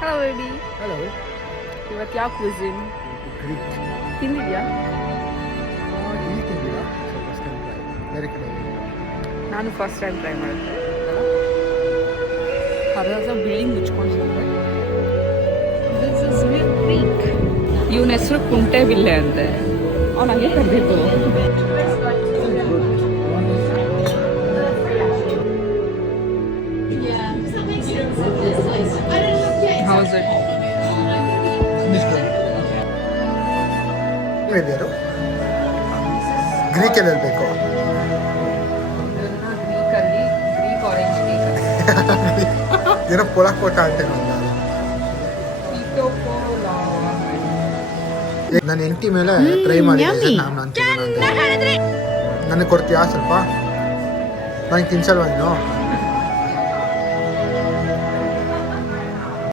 Hello baby. Hello. ಇವತ್ತು ಯಾವ cuisine Greek. ತಿಂದಿದ್ಯಾ? ಇಲ್ಲಿ ತಿಂದಿಲ್ಲ, ಸೊ ಫಸ್ಟ್ ಟೈಮ್ ಟ್ರೈ. ಬೇರೆ ಕಡೆ ನಾನು ಫಸ್ಟ್ ಟೈಮ್ ಟ್ರೈ ಮಾಡಿದ್ದೆ. ಅರ್ಧ ಬಿಲ್ಡಿಂಗ್ ಮುಚ್ಕೊಂಡಿದ್ದೆ. This is real Greek. ಇವನ ಹೆಸರು ಕುಂಟೆಬಿಲ್ಲೆ ಅಂತೆ. ಅವ್ನು ಹಂಗೆ ಕರೆದಿದ್ದು. House it? ಇದ್ಯಾರು ಗ್ರೀಕಲ್ಲಿ ಹೇಳ್ಬೇಕು. ಗ್ರೀಕಲ್ಲಿ ಗ್ರೀಕ್ ಆರೆಂಜ್ ಕೇಕ್. ಏನೋ ಪೊಳಕೋಟ ಅಂತ ನನ್ನ ಹೆಂಡತಿ ಮೇಲೆ ಟ್ರೈ ಮಾಡಿದ್ದೆ. ನಾನು ನನಗೆ ಕೊಡ್ತೀಯಾ ಸ್ವಲ್ಪ? ನನಗೆ ತಿನ್ಸಲ್ವಾ ನೀನು?